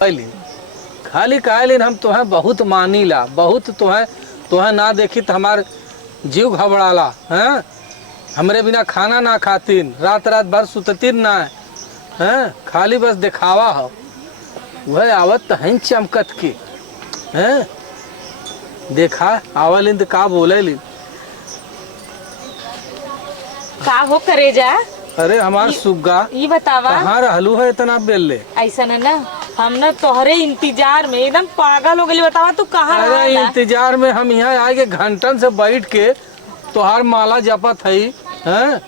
खाली कहलिन हम तुम्हें बहुत मानीला, बहुत तुम्हें ना देखी तो हमार जीव घबराला। हैं हमरे बिना खाना ना खातीन, रात रात भर सुततीन ना। हैं खाली बस दिखावा हो। वह आवत तो हैं चमकत के। हैं देखा आवलिन तो का बोलेलिन। का हो करे जा। अरे हमार सुग्गा ये बतावा कहाँ रहलू है इतना बेले। ऐसा ना हम ना तोहरे इंतजार में एकदम पागल हो गई। बतावा तू कहाँ अरे रहा। इंतजार में हम यहाँ आए घंटन से बैठ के तोहार माला जपत है। हैं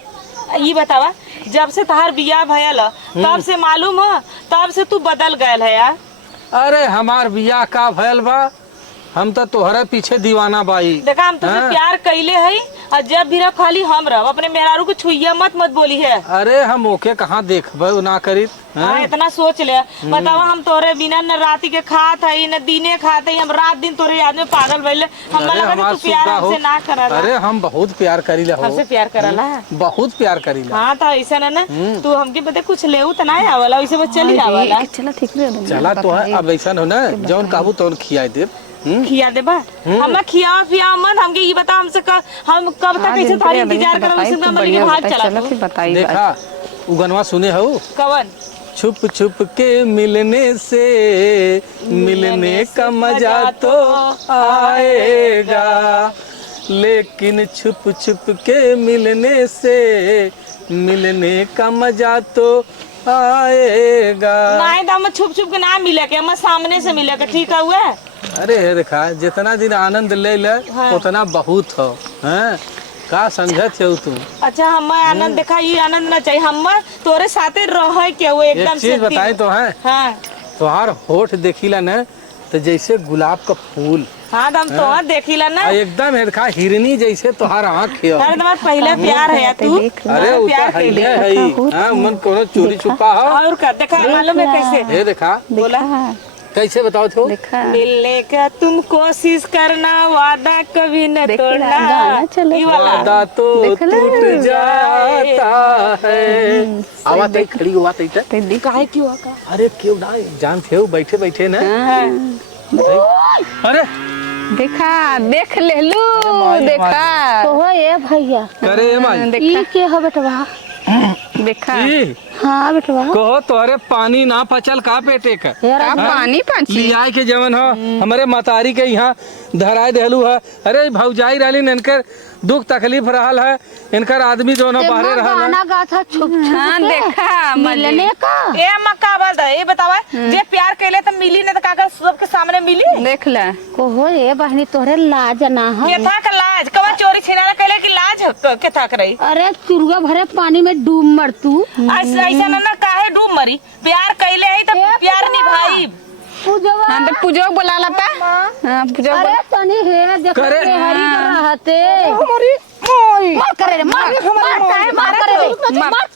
ये बतावा जब से तहार बियाह भयल तब से मालूम है, तब से तू बदल गयल है यार। अरे हमार बियाह का भयल बा, हम तो तोहरे पीछे दीवाना बाई। देखा हम तुझसे प्यार कैले है और जब भी रह खाली हम रह अपने मेहरारू को छुइया मत बोली है। अरे हम ओके कहाँ देखबे ना करी। इतना सोच ले। बतावा हम तोरे बिना न राती के खात है न दिने खात है, हम रात दिन तोरे याद में पागल भइले। हम लगा तू प्यार हमसे ना करला। अरे हम बहुत प्यार करीला हो। हमसे प्यार करला बहुत प्यार करीला। हाँ तो ऐसा ना तू हमके बता कुछ लेऊ तो ना आवाला, वैसे वो चली आवाला। चला ठीक है चला तो अब ऐसा हो ना जौन कहबू तौन खियाई दे। खिया देबा हम खिया पिया मन हमके ये बता हमसे हम कब तक ऐसे थारी इंतजार करब। उससे हम लेके भाग चला। देखा उगनवा सुने हो कवन छुप छुप के मिलने से मिलने का मजा तो आएगा, लेकिन छुप छुप के मिलने से मिलने का मजा तो आएगा। नहीं तो हम छुप छुप के ना मिले के हम सामने से मिले के ठीक है हुआ। अरे देखा जितना दिन आनंद ले ले उतना बहुत हो। हैं का समझत है तुम। अच्छा हम आनंद देखा ये आनंद ना चाहिए हम तोरे साथे रह के वो एकदम चीज बताए तो है। हाँ तोहार होठ देखिला न तो जैसे गुलाब का फूल। हाँ तो हम तो देखिला ना एकदम देखा हिरनी जैसे तोहार आँख है। अरे तुम्हारा पहला प्यार है तू। अरे प्यार के लिए है मन कोनो चोरी छुपा हो और का देखा मालूम है कैसे। ये देखा बोला कैसे बताओ तो मिलने का तुम कोशिश करना, वादा कभी न तोड़ना। वादा तो टूट जाता है। आवाज आई खड़ी हुआ था काहे क्यों का। अरे क्यों ना जानते हो बैठे बैठे ना। अरे देखा देख ले लू देखा तो ये भैया करे ये के हो बेटवा देखा। हाँ बेटवा कहो तोहरे पानी ना पचल का पेटे का पानी लिया के जवन हो हमारे मतारी के यहाँ धराए देलू है। अरे भौजाई रहली इनकर दुख तकलीफ रहल है, इनकर आदमी दोनों बाहरे रहल गाना गाथा छुप हाँ देखा मिलने का ए मक्का बात है। ये बतावा जे प्यार कैले तो मिली न तो काकर सबके सामने मिली। देख ले कोहो ये बहनी तोरे लाज ना हो। ये था का लाज कवा चोरी छिनाना कैले की लाज के था करई। अरे चुरुआ भरे पानी में डूब मर तू। ऐसा ना काहे डूब मरी, प्यार कैले है तो प्यार निभाई। पूजवा हाँ तो पूजो बोला लता। हाँ पूजो अरे तनी है देखो करे। हरी रहते मार करे रे मार मार करे रे मार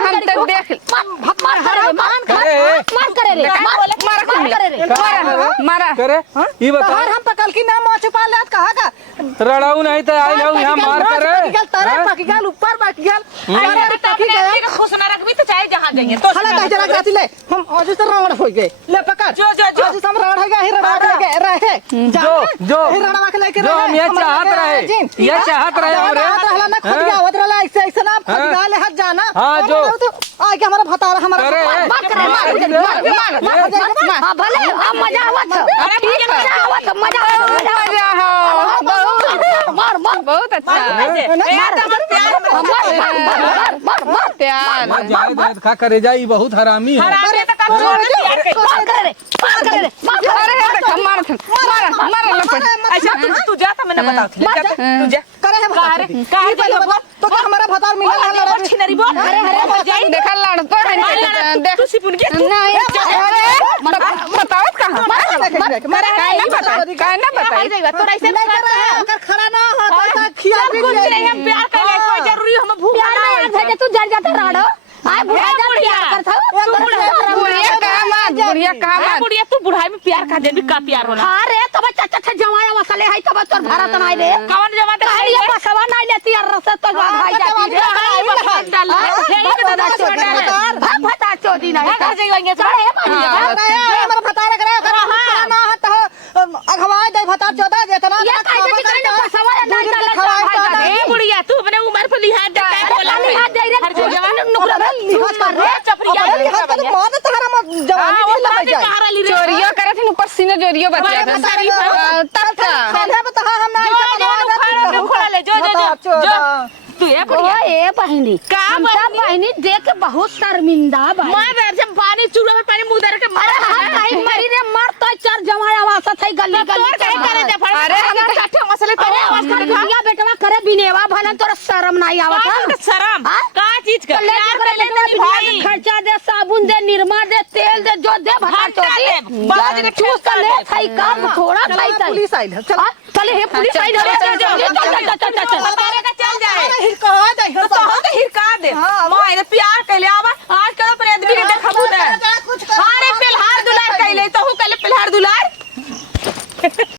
हम तक देख मार करे रे मारा करे ये बता हम पकल की नाम छुपा ले कहा का रड़ाऊ नहीं तो आई जाऊ यहाँ मार करे तारे पक गया ऊपर बैठ गया। अरे पक गया खुश ना रखबी तो चाहे जहां गई तो खड़ा कह जरा जाती ले हम आज से रावण हो गए। ले पकड़ जो आज हम रावण हो गए ही रड़ा के रहे जो ही रड़ा के लेके जो हम ये चाहत रहे ये चाहत रहे हमरे रहला ना खुद गया आवत रहला ऐसे ऐसे ना खुद गया ले हाथ जाना। हां जो आके हमारा भतारा हमारा मार करे मार भले अब मजा आवत। अरे मजा आवत मजा मार मार बहुत अच्छा प्यार खा करे जाई बहुत हरामी है। अरे तो का छोड़ दे यार के मार करे मारा लपट। अच्छा तू जा तो मैंने बता तू जा करे है काहे पहले तो हमारा भतार मिला ना लड़ा छिनरी बोल। अरे जाई देखा लड़तो है देख तू सिपुन के नहीं बताओ कहां काहे ना बताई तोरा ऐसे अगर खड़ा ना हो तो खिया भी कुछ नहीं हम प्यार करे कोई जरूरी हम भूख प्यार ना नहीं है तू जल जाता राड़ो आए बुढ़िया प्यार करता बुढ़िया का मां बुढ़िया बुढ़िया ए, कहा बुढ़िया तू बुढ़ाई में प्यार का देन भी का प्यार होला हां रे तब चाचा छे जमाया वसले है तब तोर भारत नहीं रे कौन जमा दे कहानी बसवा नहीं लेती और रस तो भाई जाती रे हाय बकवास डाल हे के दादा छोड़ डाल भता चोदी नहीं कहां जाएंगे चढ़े हमर भतार करे ना हट अगवाय दे भतार चोदा जेतना ये काहे जे करे बसवा नहीं चला ए बुढ़िया तू अपने उम्र पर लिहाज दे काय बोला लिहाज दे रे हर जवान नुकरा लिहाज कर रे चपरिया लिहाज कर मौत तहरा में जवानी वो भी लग जाए बाहर ली रे चोरियो करे थे ऊपर सीने चोरियो बतिया बड़ा था शरीफ है। तब का साले बता हम ना जो खोला ले जो तू ये बुढ़िया ए बहिनी का हमका बहिनी देख के बहुत शर्मिंदा बा मार दे जब पानी चूड़ा में पानी मुंह दे के मार अरे हां काई मरी रे मर तो चार जमाया वासा थई गली गली काय करे दे फड़ अरे हम का काठे मसले तो अरे आवाज कर बिटिया बेटवा करे बिनेवा भलन तोरा शर्म नहीं आवत का शर्म हाँ? का चीज का ले प्यार करे कर ले भाई खर्चा दे साबुन दे निरमा दे तेल दे जो दे भटा भट्टा दे, चोदी बाज रे चूस खेत ले दे। थई काम थोड़ा थई थई पुलिस आई है चल चले हे पुलिस आई चल, चल, चल बतारे का चल जाए हिर कहा दे तो हम तो हिरका दे हाँ, मां ने प्यार कैले आवा आज कल पर आदमी के देखबू दे कुछ हां रे पिलहार दुलार कैले तो हु कैले पिलहार दुलार